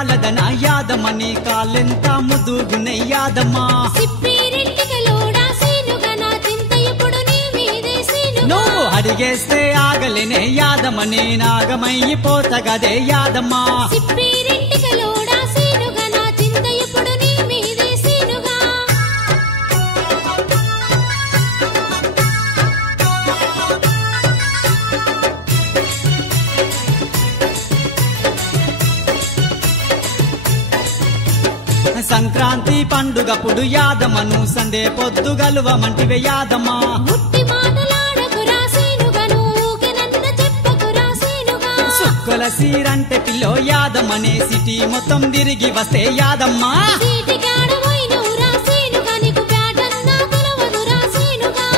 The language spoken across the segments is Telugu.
ముత్యాలదన యాదమ్మ నీ కాళ్ళెంత ముద్దుగునే యాదమ్మ సిప్పిరింటికలోడా సీనుగా నా చింత ఎప్పుడు నీ మీదే సీనుగా నువ్వు అడిగేస్తే ఆగలేనే యాదమ్మ నీ నాగమైపోతగదే యాదమ్మ సిప్పిరింటికలోడా సీనుగా నా చింత ఎప్పుడు నీ మీదే సీనుగా సంక్రాంతి పండుగప్పుడు యాదమ్మను సందే పొద్దు గలువమంటివే యాదమ్మ ముట్టి మాటలాడకురా సీనుగా నువ్వుకెనంత చెప్పకురా సీనుగా సుక్కల సీరంటే పిల్లో యాదమ్మనే సిటీ మొత్తం తిరిగి వస్తే యాదమ్మ సీటికాడ పోయినవురా సీనుగా నీకు బ్యాటన్నా తెలవదురా సీనుగా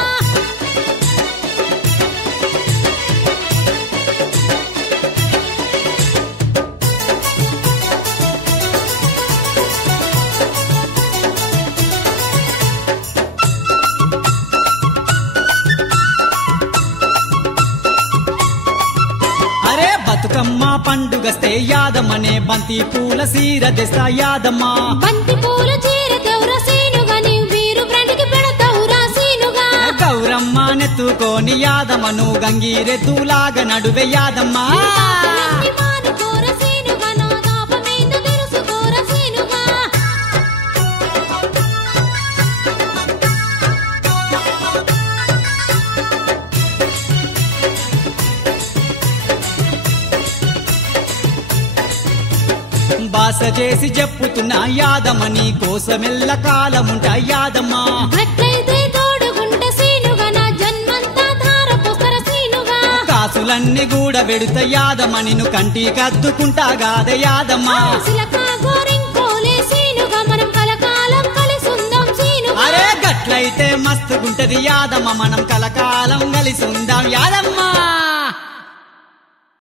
అరే బతుకమ్మ పండుగస్తే యాదమ్మనే బంతి పూల సీర తెస్తా యాదమ్మ బంతి పూల చీర తెవురా సీనుగా నీవు వీరు బ్రాండికి పెడతావురా సీనుగా గౌరమ్మ నెత్తుకోని యాదమ్మను గంగిరెద్దులాగా నడువే యాదమ్మ పాపలన్నీ మానుకోరా సీనుగా నా తాపమేందో తెలుసుకోరా సీనుగా బాస చేసి చెప్పుతున్నా యాదమ్మ నీ కోసమెల్ల కాలముంటా యాదమ్మ అట్లయితే తోడుగుంట సీనుగా నా జన్మంతా ధారపోస్తర సీనుగా కాసులన్నీ కూడా వెడుత యాదమ్మ నిన్ను కంటి కద్దుకుంటా గాదే యాదమ్మ సిలక గోరింకోలే సీనుగా మనం కలకాలం కలిసుందాం సీనుగా అరే గట్లయితే మస్తుగుంటది యాదమ్మ మనం కలకాలం కలిసి ఉందాం యాదమ్మ